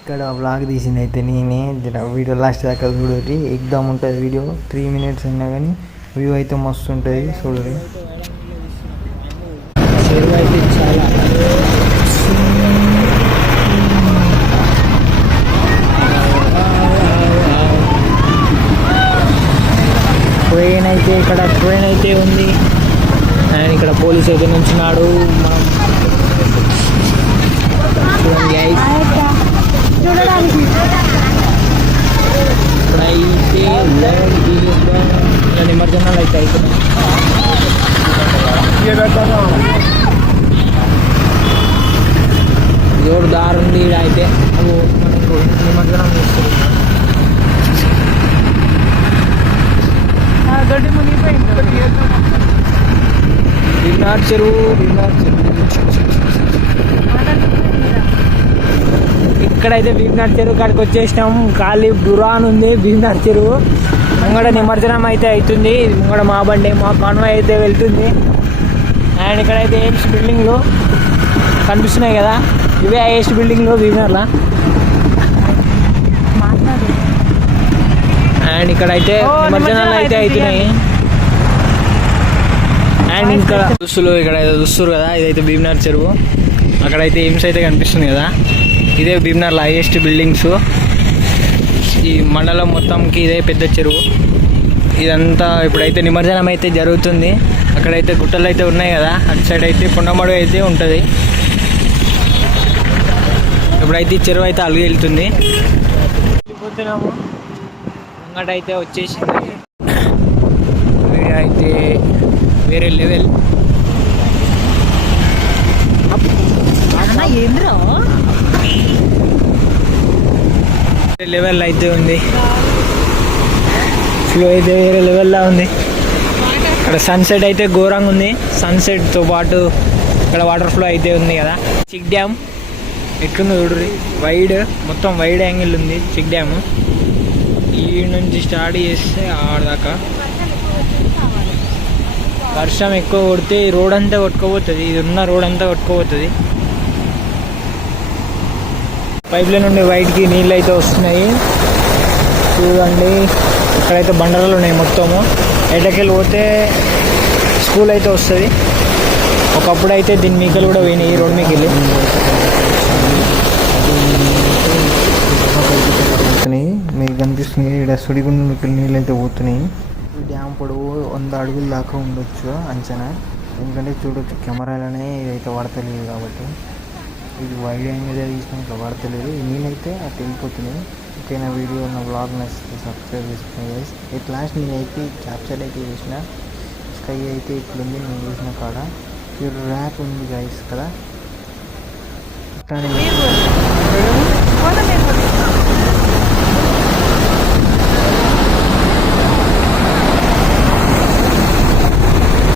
ఇక్కడ వ్లాగ్ తీసింది అయితే నేనే వీడియో లాస్ట్ దాకా చూడండి. ఎగ్దాం ఉంటుంది వీడియో. త్రీ మినిట్స్ అయినా కానీ వ్యూ అయితే మస్తు ఉంటుంది. చూడండి. చెరువు అయితే చాలా. ట్రైన్ అయితే ఇక్కడ ట్రైన్ అయితే ఉంది. అండ్ ఇక్కడ పోలీస్ అయితే నుంచున్నాడు మనం చూడండి guys. చూడడానికి ఇప్పుడైతే ఇలా నిమజ్జనాలు అయితే అవుతున్నాయి జోరుదారు ఉంది ఈడ అయితే అవి మనకు నిమజ్జనం చేస్తుంది దొడ్డి మునిగిపోయింది బిర్నార్ చెరువు బిర్నార్ చెరువు ఇక్కడైతే భీమనాథ్ చెరువు కాడికి వచ్చేసినాం. ఖాళీ దురాన్ ఉంది భీమనాథ్ చెరువు. ముంగడ నిమజ్జనం అయితే అవుతుంది. ముంగడ మా బండి మా కాన్వాయ్ అయితే వెళ్తుంది. అండ్ ఇక్కడైతే ఎయిమ్స్ బిల్డింగ్లు కనిపిస్తున్నాయి కదా. ఇవే హైయెస్ట్ బిల్డింగ్లు భీమనాథ్లో. అండ్ ఇక్కడైతే నిమజ్జనాలు అయితే అవుతున్నాయి. అండ్ ఇంకా దుస్తులు ఇక్కడ దుస్తులు కదా ఇదైతే భీమనాథ్ చెరువు. అక్కడైతే ఎయిమ్స్ అయితే కనిపిస్తుంది కదా. ఇదే భీమ్నగర్లో హైయెస్ట్ బిల్డింగ్స్ ఈ మండలం మొత్తంకి ఇదే పెద్ద చెరువు. ఇదంతా ఇప్పుడైతే నిమజ్జనం అయితే జరుగుతుంది. అక్కడైతే గుట్టలు అయితే ఉన్నాయి కదా అటు సైడ్ అయితే కొండమడు అయితే ఉంటుంది. ఇప్పుడైతే ఈ చెరువు అయితే అలిగి వెళ్తుంది. వెళ్ళిపోతున్నాము ముంగటైతే వచ్చేసింది. అయితే వేరే లెవెల్ లెవెల్ అయితే ఉంది. ఫ్లో అయితే వేరే లెవెల్లా ఉంది. ఇక్కడ సన్సెట్ అయితే ఘోరంగా ఉంది. సన్సెట్తో పాటు ఇక్కడ వాటర్ ఫ్లో అయితే ఉంది కదా. చిక్ డ్యామ్ ఎట్లుంది చూడ్రి వైడ్ మొత్తం వైడ్ యాంగిల్ ఉంది చిక్ డ్యామ్ ఈ నుంచి స్టార్ట్ చేస్తే ఆడదాకా వర్షం ఎక్కువ కొడితే ఈ రోడ్ అంతా కొట్టుకోపోతుంది. ఇది ఉన్న రోడ్ అంతా కొట్టుకోపోతుంది. పైప్ల నుండి బయటికి నీళ్ళు అయితే వస్తున్నాయి. చూడండి ఇక్కడైతే బండరాలు ఉన్నాయి మొత్తము. ఎటకెళ్ళి పోతే స్కూల్ అయితే వస్తుంది. ఒకప్పుడు అయితే దీని మీకలు కూడా పోయినాయి ఈ రోడ్ మీకు వెళ్ళి పోతున్నాయి. మీకు కనిపిస్తుంది ఇక్కడ సుడిగుండ నీళ్ళు అయితే పోతున్నాయి. ఈ డ్యామ్ పొడవు వంద అడుగుల దాకా ఉండొచ్చు అంచనా. ఎందుకంటే చూడొచ్చు కెమెరాలనే ఇదైతే పడతలేదు కాబట్టి. ఇది వైడ్ యాంగిల్ తీసిన ఇట్లా పడతలేదు నేనైతే అటు వెళ్ళిపోతున్నాయి ఓకేనా వీడియో? నా బ్లాగ్ నచ్చితే సబ్స్క్రైబ్ చేసుకున్నాను గైస్ ఎట్ లాస్ట్ నేనైతే క్యాప్చర్ అయితే చేసిన. స్కై అయితే ఇట్లుంది. నేను చూసిన కాడ. ర్యాప్ ఉంది గైస్ కదా అట్లానే